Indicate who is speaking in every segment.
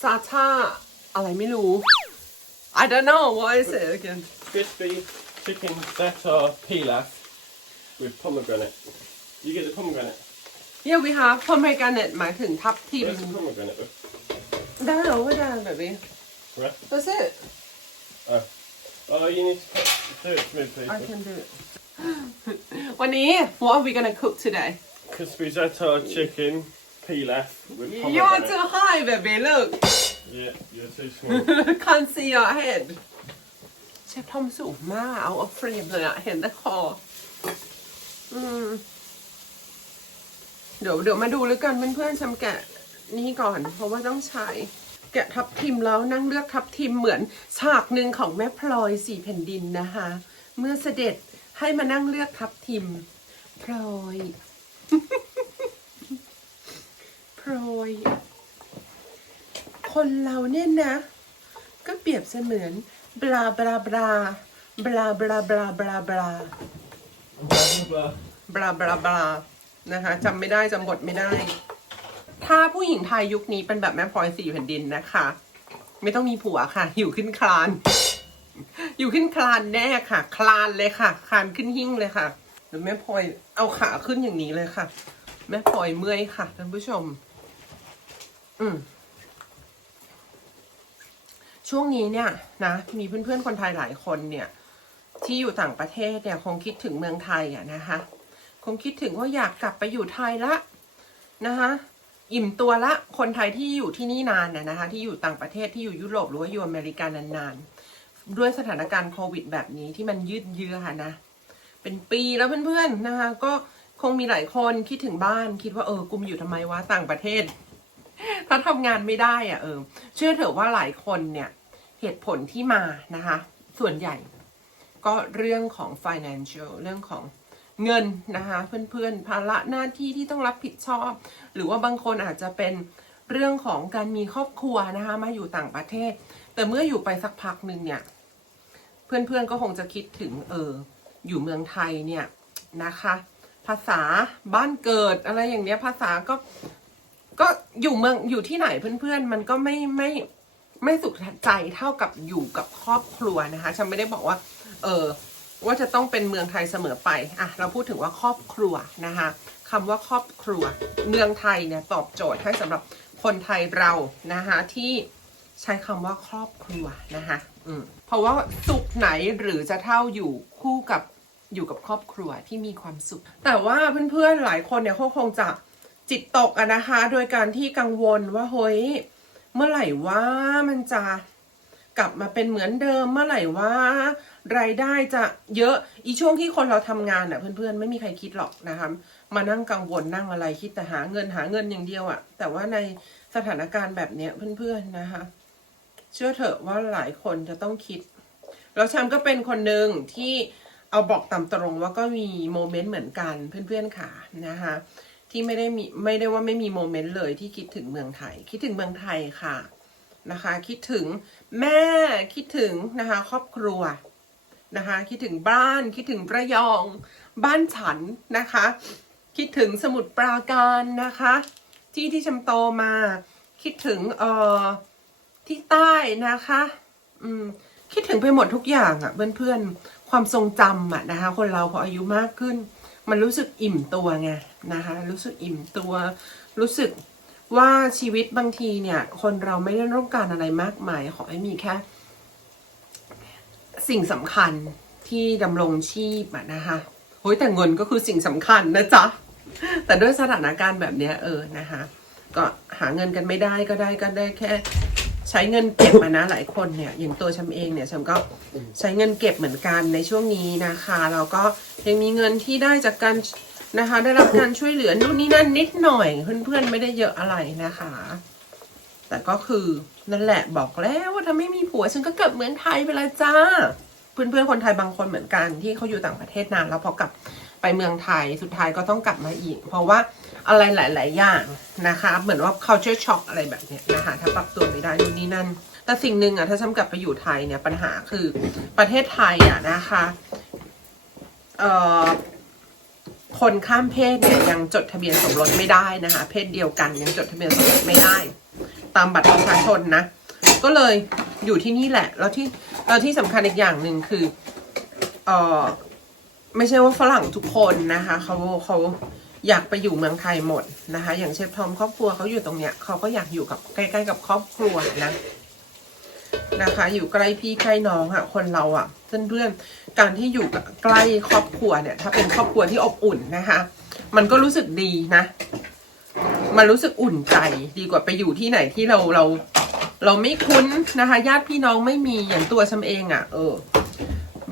Speaker 1: ซาชาอะไรไม่รู้ I don't know what is it again?
Speaker 2: Crispy chicken za'atar pilaf with pomegranate. You get the pomegranate.
Speaker 1: Yeah we have pomegranate หมายถึงทับทิม
Speaker 2: Where's the pomegranate? book?
Speaker 1: ได้เหรอไม่ได้แบบนี้
Speaker 2: Where?
Speaker 1: That's it
Speaker 2: Oh. Oh, you need to cut, do it smooth, please.
Speaker 1: I can do it วันนี้ what are we gonna cook today
Speaker 2: Crispy tartar chicken pilaf with
Speaker 1: You're
Speaker 2: pomegranate.
Speaker 1: too high baby look
Speaker 2: Yeah, you're too small.
Speaker 1: can't see your head เชฟทอมสูงมากเอาเอาเฟรมเลยอะเห็นแต่คออืม เดี๋ยวเดี๋ยวมาดูแล้วกันเพื่อนๆชำแกะนี่ก่อน เพราะว่าต้องใช้แกะทับทิมแล้วนั่งเลือกทับทิมเหมือนฉากหนึ่งของแม่พลอยสี่แผ่นดินนะคะ เมื่อเสด็จให้มานั่งเลือกทับทิมพลอยพลอยคนเราเนี่ยนะ ก็เปรียบเสมือนบลาบลาบลาบลาบลาบลาบลาบลา
Speaker 2: Blah, blah, blah.
Speaker 1: บลาบลาบลา นะคะจำไม่ได้จำบทไม่ได้ ถ้าผู้หญิงไทยยุคนี้เป็นแบบแม่พลอยสี่แผ่นดินนะคะ ไม่ต้องมีผัวค่ะ อยู่ขึ้นคลาน อยู่ขึ้นคลานแน่ค่ะ คลานเลยค่ะ คลานขึ้นหิ้งเลยค่ะเดี๋ยวแม่พลอยเอาขาขึ้นอย่างนี้เลยค่ะ แม่พลอยเมื่อยค่ะท่านผู้ชม อืมช่วงนี้เนี่ยนะมีเพื่อนๆคนไทยหลายคนเนี่ย ที่อยู่ต่างประเทศเนี่ยคงคิดถึงเมืองไทยอะนะคะ คงคิดถึงว่าอยากกลับไปอยู่ไทยละนะคะอิ่มตัวละคนไทยที่อยู่ที่นี่นานน่ะนะคะ ที่อยู่ต่างประเทศที่อยู่ยุโรปหรือว่าอยู่อเมริกานานๆ ด้วยสถานการณ์โควิดแบบนี้ที่มันยืดเยื้อค่ะนะ เป็นปีแล้วเพื่อนๆนะคะ ก็คงมีหลายคนคิดถึงบ้านคิดว่าเออกุมอยู่ทำไมวะต่างประเทศ ถ้าทำงานไม่ได้อะเออ เชื่อเถอะว่าหลายคนเนี่ย เหตุผลที่มานะคะ ส่วนใหญ่ ก็เรื่องของ financial เรื่องของ เงินนะคะเพื่อนๆภาระหน้าที่ที่ต้องรับผิดชอบ หรือว่าบางคนอาจจะเป็นเรื่องของการมีครอบครัวนะคะมาอยู่ต่างประเทศ แต่เมื่ออยู่ไปสักพักหนึ่งเนี่ย เพื่อนๆก็คงจะคิดถึงเอออยู่เมืองไทยเนี่ยนะคะ ภาษาบ้านเกิดอะไรอย่างเนี้ยภาษาก็ก็อยู่เมืองอยู่ที่ไหนเพื่อนๆ มันก็ไม่ไม่ไม่สุขใจเท่ากับอยู่กับครอบครัวนะคะฉันไม่ได้บอกว่า เออ ว่าจะต้องเป็นเมืองไทยเสมอไปอะเราพูดถึงว่าครอบครัวนะคะคำว่าครอบครัว เมืองไทยเนี่ยตอบโจทย์ให้สำหรับคนไทยเรานะคะที่ใช้คำว่าครอบครัวนะคะอืมเพราะว่าสุขไหนหรือจะเท่าอยู่คู่กับอยู่กับครอบครัวที่มีความสุข แต่ว่าเพื่อนๆหลายคนเนี่ยเขาคงจะจิตตกอะนะคะ โดยการที่กังวลว่าเฮ้ยเมื่อไหร่ว่ามันจะกลับมาเป็นเหมือนเดิมเมื่อไหร่ว่า รายได้จะเยอะอีช่วงที่คนเราทำงานอะเพื่อนๆ ไม่มีใครคิดหรอกนะคะมานั่งกังวลนั่งอะไรคิดแต่หาเงินหาเงินอย่างเดียวอะ แต่ว่าในสถานการณ์แบบเนี้ยเพื่อนๆนะคะ เชื่อเถอะว่าหลายคนจะต้องคิด แล้วแชมก็เป็นคนหนึ่งที่เอาบอกตามตรงว่าก็มีโมเมนต์เหมือนกันเพื่อนๆค่ะนะคะที่ไม่ได้มีไม่ได้ว่าไม่มีโมเมนต์เลยที่คิดถึงเมืองไทย คิดถึงเมืองไทยค่ะนะคะ คิดถึงแม่คิดถึงนะคะ ครอบครัว นะคะ คิดถึงบ้านคิดถึงระยอง บ้านฉันนะคะ คิดถึงสมุทรปราการนะคะ ที่ที่ชำโตมา คิดถึงเอ่อที่ใต้นะคะ อืมคิดถึงไปหมดทุกอย่างอะ่ะเพื่อนๆความทรงจำอะนะคะ คนเราพออายุมากขึ้น มันรู้สึกอิ่มตัวไงนะคะ รู้สึกอิ่มตัว รู้สึกว่าชีวิตบางทีเนี่ย คนเราไม่ได้ต้องการอะไรมากมายขอให้มีแค่ สิ่งสำคัญที่ดำรงชีพอะนะคะโอ้ยแต่เงินก็คือสิ่งสำคัญนะจ๊ะ แต่ด้วยสถานการณ์แบบเนี้ยเออนะคะ ก็หาเงินกันไม่ได้ก็ได้ก็ได้แค่ ใช้เงินเก็บมานะหลายคนเนี่ยอย่างตัวฉันเองเนี่ยฉันก็ใช้เงินเก็บเหมือนกันในช่วงนี้นะคะแล้วก็ยังมีเงินที่ได้จากการนะคะ ได้รับการช่วยเหลือนู่นนี่นั่นนิดหน่อยเพื่อนๆไม่ได้เยอะอะไรนะคะ แต่ก็คือนั่นแหละบอกแล้วว่าถ้าไม่มีผัวฉันก็กลับเมืองไทยไปละจ้า เพื่อนๆคนไทยบางคนเหมือนกันที่เขาอยู่ต่างประเทศนานแล้วพอกลับไปเมืองไทยสุดท้ายก็ต้องกลับมาอีก เพราะว่าอะไรหลาย ๆ อย่างนะคะ เหมือนว่า culture shock อะไรแบบเนี้ยนะคะถ้าปรับตัวไม่ได้นู่นนี่นั่น แต่สิ่งหนึ่งอะถ้าฉันกลับไปอยู่ไทยเนี่ยปัญหาคือประเทศไทยอะนะคะเอ่อคนข้ามเพศเนี่ยยังจดทะเบียนสมรสไม่ได้นะคะ เพศเดียวกันยังจดทะเบียนสมรสไม่ได้ ตามบัตรประชาชนนะ ก็เลยอยู่ที่นี่แหละ แล้วที่แล้วที่สำคัญอีกอย่างหนึ่งคือเออไม่ใช่ว่าฝรั่งทุกคนนะคะเขาเขาอยากไปอยู่เมืองไทยหมดนะคะ อย่างเชฟทอมครอบครัวเขาอยู่ตรงเนี้ยเขาก็อยากอยู่กับใกล้ๆกับครอบครัวนะนะคะ อยู่ใกล้พี่ใกล้น้องอะคนเราอะเพื่อนๆการที่อยู่ใกล้ครอบครัวเนี่ย ถ้าเป็นครอบครัวที่อบอุ่นนะคะ มันก็รู้สึกดีนะ มันรู้สึกอุ่นใจดีกว่าไปอยู่ที่ไหนที่เราเรา เราไม่คุ้นนะคะ ญาติพี่น้องไม่มีอย่างตัวฉันเองอะ่ะ เออ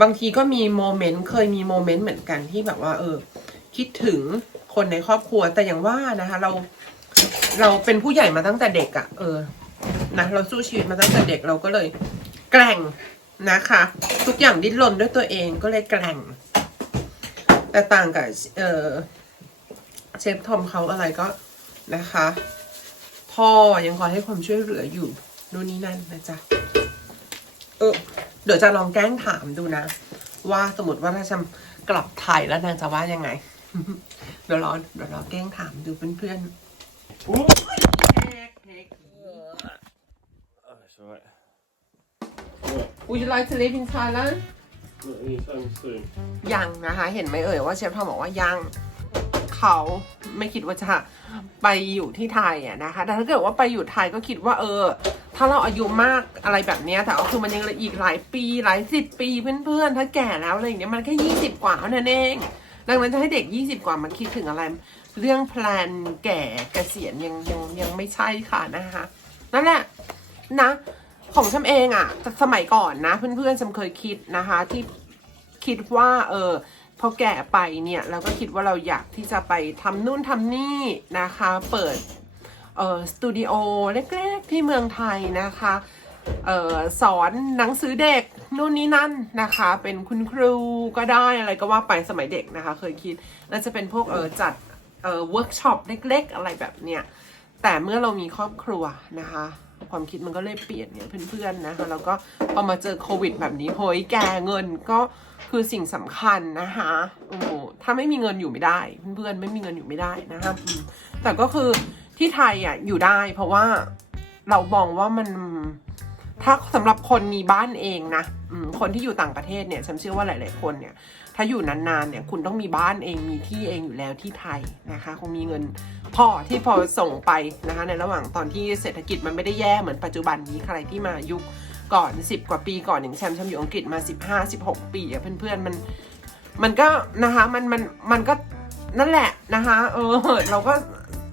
Speaker 1: บางทีก็มีโมเมนต์เคยมีโมเมนต์เหมือนกันที่แบบว่า เออ คิดถึงคนในครอบครัวแต่อย่างว่านะคะ เรา เราเป็นผู้ใหญ่มาตั้งแต่เด็กอะ่ะ เออนะเราสู้ชีวิตมาตั้งแต่เด็กเราก็เลย แกร่งนะคะ ทุกอย่างดิ้นรนด้วยตัวเองก็เลยแกร่ง แต่ต่างกับเออเชฟทอมเขาอะไรก็ นะคะ พ่อยังคอยให้ความช่วยเหลืออยู่นู่นนี่นั่นนะจ๊ะเออเดี๋ยวจะลองแกล้งถามดูนะ ว่าสมมติว่าถ้าฉันกลับไทยแล้วนางจะว่ายังไง เดี๋ยวรอเดี๋ยวรอแกล้งถามดูเพื่อนๆ
Speaker 2: Ooh.
Speaker 1: แฮกแฮก
Speaker 2: Oh, it's alright.
Speaker 1: Would you like to live in Thailand
Speaker 2: Not anytime soon.
Speaker 1: ยังนะคะ เห็นไหมเอ่ยว่าเชฟทอมบอกว่ายัง เขาไม่คิดว่าจะไปอยู่ที่ไทยอะนะคะ แต่ถ้าเกิดว่าไปอยู่ไทยก็คิดว่าเออ ถ้าเราอายุมากอะไรแบบนี้แต่ก็คือมันยังอีกหลายปีหลายสิบปีเพื่อนๆ ถ้าแก่แล้วอะไรอย่างเงี้ยมันแค่ยี่สิบกว่าเท่านั้นเอง ดังนั้นจะให้เด็กยี่สิบกว่ามาคิดถึงอะไร เรื่องแพลนแก่เกษียณยังยังยังไม่ใช่ค่ะนะคะนั่นแหละนะของฉันเองอะสมัยก่อนนะ เพื่อนๆฉันเคยคิดนะคะ ที่คิดว่าเออ พอแก่ไปเนี่ยเราก็คิดว่าเราอยากที่จะไปทำนู่นทำนี่นะคะ เปิดเออสตูดิโอเล็กๆที่เมืองไทยนะคะเออสอนหนังสือเด็กนู่นนี่นั่นนะคะ เป็นคุณครูก็ได้อะไรก็ว่าไปสมัยเด็กนะคะ เคยคิดแล้วจะเป็นพวกเออจัดเออเวิร์กช็อปเล็กๆ อะไรแบบเนี้ยแต่เมื่อเรามีครอบครัวนะคะ ความคิดมันก็เลยเปลี่ยนเนี่ยเพื่อนๆนะคะแล้วก็พอมาเจอโควิด แบบนี้โหยแกเงินก็คือสิ่งสำคัญนะคะโอ้โหถ้าไม่มีเงินอยู่ไม่ได้ เพื่อนๆไม่มีเงินอยู่ไม่ได้นะคะแต่ก็คือที่ไทยอะอยู่ได้ เพราะว่าเรามองว่ามันถ้าสำหรับคนมีบ้านเองนะคนที่อยู่ต่างประเทศเนี่ยฉันเชื่อว่าหลาย ๆ คนเนี่ยถ้าอยู่นานๆเนี่ยคุณต้องมีบ้านเองมีที่เองอยู่แล้วที่ไทยนะคะ คงมีเงินพอที่พอส่งไปนะคะในระหว่างตอนที่เศรษฐกิจมันไม่ได้แย่เหมือนปัจจุบันนี้ใครที่มายุคก่อน 10 กว่าปีก่อนอย่างแชมป์แชมป์อยู่อังกฤษมา 15 16 ปีอะเพื่อนๆมันมันก็นะคะมันมันมันก็นั่นแหละนะคะเออเราก็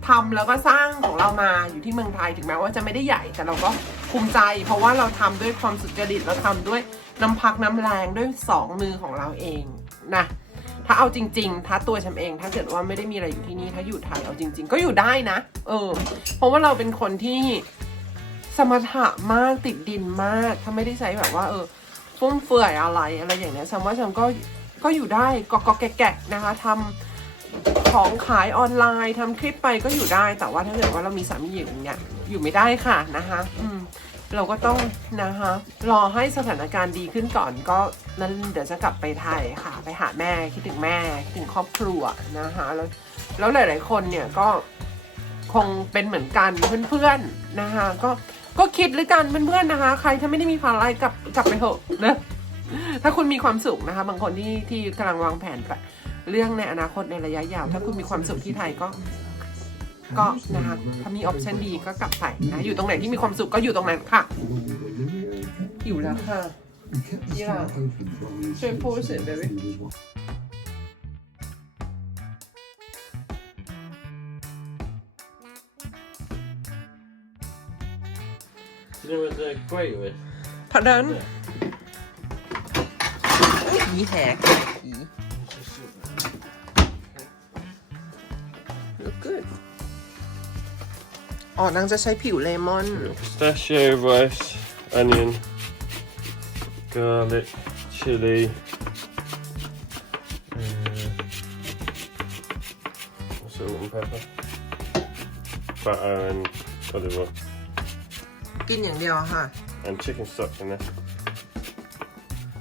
Speaker 1: ทำแล้วก็สร้างของเรามาอยู่ที่เมืองไทยถึงแม้ว่าจะไม่ได้ใหญ่แต่เราก็ภูมิใจ เพราะว่าเราทำด้วยความสุจริตเราทำด้วยน้ำพักน้ำแรงด้วยสองมือของเราเอง นะ ถ้าเอาจริง ๆ ถ้าตัวฉันเอง ถ้าเกิดว่าไม่ได้มีอะไรอยู่ที่นี่ถ้าอยู่ไทยเอาจริง ๆ ก็อยู่ได้นะ เออ เพราะว่าเราเป็นคนที่สมถะมากติดดินมาก ถ้าไม่ได้ใช้แบบว่า เออฟุ่มเฟือยอะไรอะไรอย่างเงี้ยฉันว่าฉันก็ก็อยู่ได้กอกแกะๆนะคะทำของขายออนไลน์ทำคลิปไปก็อยู่ได้ แต่ว่าถ้าเกิดว่าเรามีสามีอย่างเงี้ยอยู่ไม่ได้ค่ะนะคะ อืม เราก็ต้องนะคะรอให้สถานการณ์ดีขึ้นก่อนก็นั้นเดี๋ยวจะกลับไปไทยค่ะ ไปหาแม่คิดถึงแม่คิดถึงครอบครัวนะคะแล้วแล้วหลาย ๆ คนเนี่ยก็คงเป็นเหมือนกันเพื่อน ๆ นะคะก็ก็คิดด้วยกันเพื่อน ๆ นะคะ ใครถ้าไม่ได้มีภาระอะไรกลับกลับไปเถอะนะถ้าคุณมีความสุขนะคะ บางคนที่ที่กำลังวางแผนไปเรื่องในอนาคตในระยะยาว ถ้าคุณมีความสุขที่ไทยก็ ก็นะคะถ้ามีออปชันดีก็กลับไปนะอยู่ตรงไหนที่มีความสุขก็อยู่ตรงนั้นค่ะหิวแล้วค่ะ Yeah. ช่วยพูดสิ baby
Speaker 2: You know what they're great with?
Speaker 1: พอเดินผีแหก อ๋อนางจะใช้ผิวเลมอน
Speaker 2: Pistachio rice, onion, garlic, chili. Uh, salt and pepper. Butter and olive oil.
Speaker 1: กินอย่างเดียวอะค่ะ
Speaker 2: And chicken stock in there.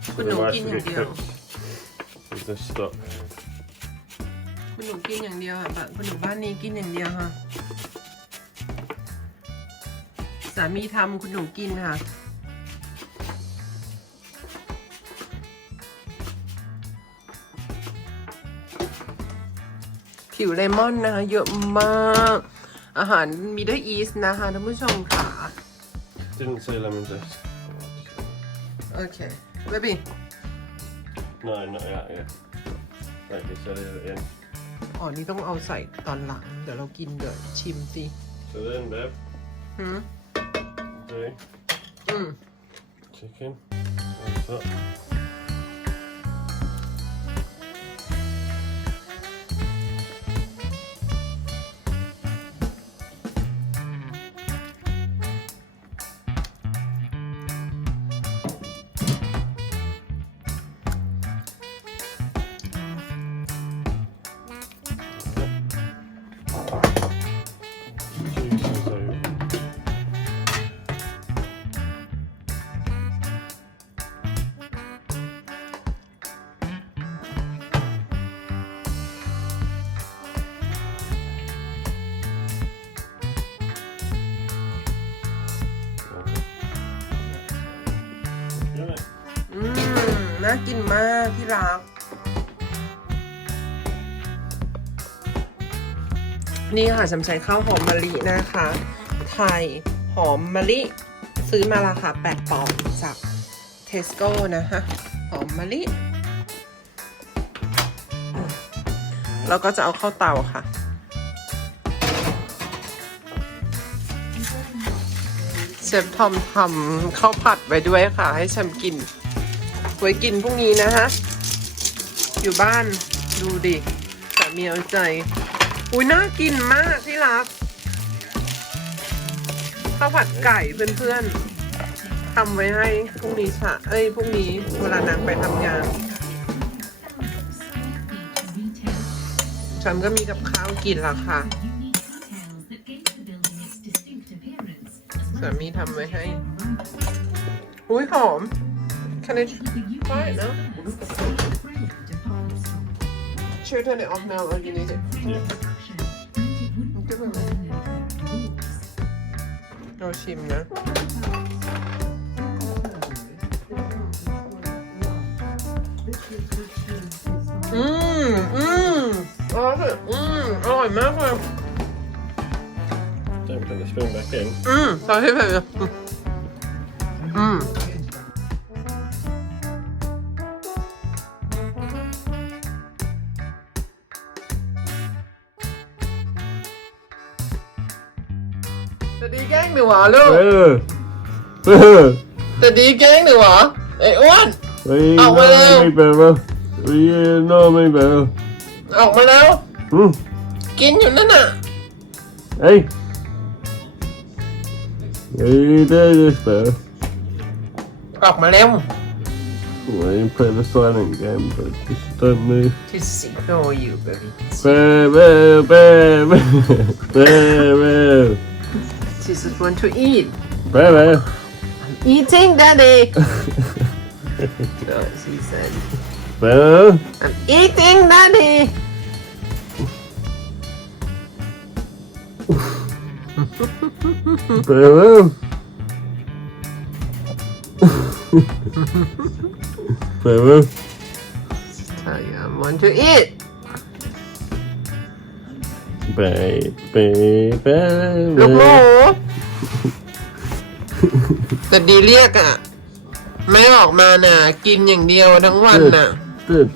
Speaker 2: So
Speaker 1: But
Speaker 2: the
Speaker 1: no,
Speaker 2: rice
Speaker 1: give
Speaker 2: will
Speaker 1: me
Speaker 2: get
Speaker 1: a deal.
Speaker 2: cooked with the stock.
Speaker 1: คุณหนูกินอย่างเดียวอะแบบคุณหนูบ้านนี้กินอย่างเดียวค่ะ สามีทำคุณหนูกินค่ะ ผิวเลมอนนะคะ เยอะมาก อาหารมีด้วยอีสนะคะท่านผู้ชมค่ะ
Speaker 2: Didn't say lemon zest.
Speaker 1: โอเคเบบี้
Speaker 2: No, not yet, yeah. Like you said it in.
Speaker 1: อ๋อนี่ต้องเอาใส่ตอนหลัง เดี๋ยวเรากินเดี๋ยวชิมสิ
Speaker 2: So then, Bev,
Speaker 1: หืม
Speaker 2: do
Speaker 1: อืม
Speaker 2: chicken.
Speaker 1: กินมากที่รัก นี่ค่ะฉันใช้ข้าวหอมมะลินะคะ ไทยหอมมะลิ ซื้อมาราคา8ปอนด์จากเทสโก้นะคะหอมมะลิแล้วก็จะเอาเข้าเตาค่ะ เชฟทอมทำข้าวผัดไว้ด้วยค่ะ ให้ฉันกิน ไว้กินพรุ่งนี้นะฮะ อยู่บ้านดูดิสามีเอาใจ อุ้ยน่ากินมากที่รักข้าวผัดไก่เพื่อนๆทำไว้ให้พรุ่งนี้ชะเอ้ยพรุ่งนี้เวลานางไปทำงาน ฉันก็มีกับข้าวกินและค่ะสามีทำไว้ให้ อุ้ยหอม Can I try it now? Should we turn it off now or you need it?
Speaker 2: Yeah.
Speaker 1: เราชิมนะอืมอืมอร่อยอืมอร่อยมากเลย
Speaker 2: Don't put the spoon back in.
Speaker 1: อืมใส่ใรอไอ้อ้วน
Speaker 2: Will you
Speaker 1: Oh, well,
Speaker 2: know me, Bev? Will you know me, Bev?
Speaker 1: ออกมาแล้ว
Speaker 2: Hmm?
Speaker 1: กินอยู่นั่นน่ะ
Speaker 2: Hey! Will you do this, Bev?
Speaker 1: ออกมาเร็ว
Speaker 2: Well, you play the silent game, but just don't move.
Speaker 1: to ignore you baby
Speaker 2: Bev, Bev, Bev, Bev, Bev,
Speaker 1: she Jesus want to eat.
Speaker 2: Very well.
Speaker 1: I'm eating, Daddy. so she said,
Speaker 2: Well,
Speaker 1: I'm eating, Daddy.
Speaker 2: very well. very well.
Speaker 1: Tell you I want to eat.
Speaker 2: Baby,
Speaker 1: ลูกหมู
Speaker 2: baby.
Speaker 1: แต่ดีเรียกอะ ไม่ออกมาน่ะ กินอย่างเดียวทั้งวันน่ะ
Speaker 2: Good.